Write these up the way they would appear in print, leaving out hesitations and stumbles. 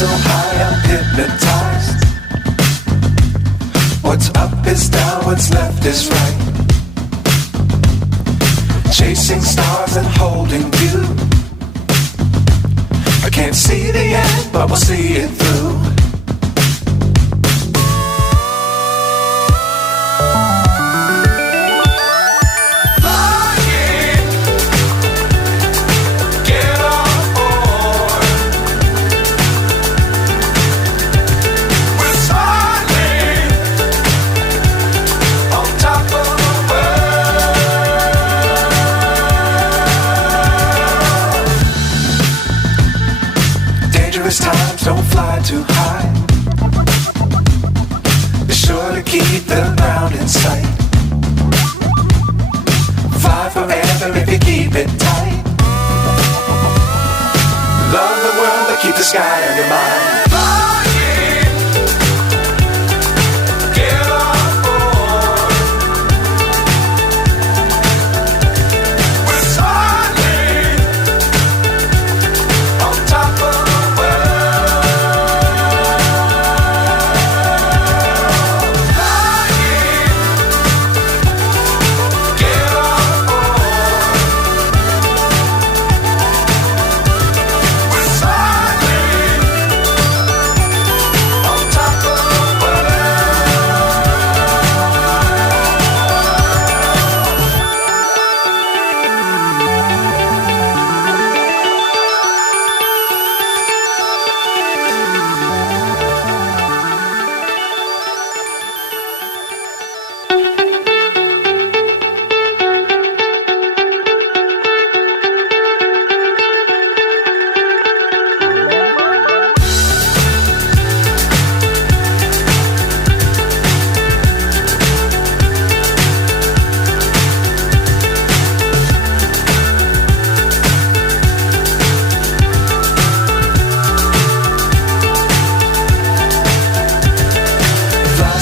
So high I'm hypnotized. What's up is down, what's left is right. Chasing stars and holding you. I can't see the end, but we'll see it through. Times don't fly too high. Be sure to keep the ground in sight. Fly forever if you keep it tight. Love the world but keep the sky on your mind.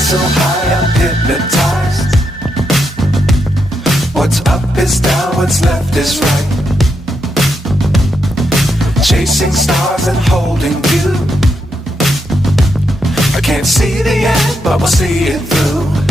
So high I'm hypnotized. What's up is down, what's left is right. Chasing stars and holding you. I can't see the end, but we'll see it through.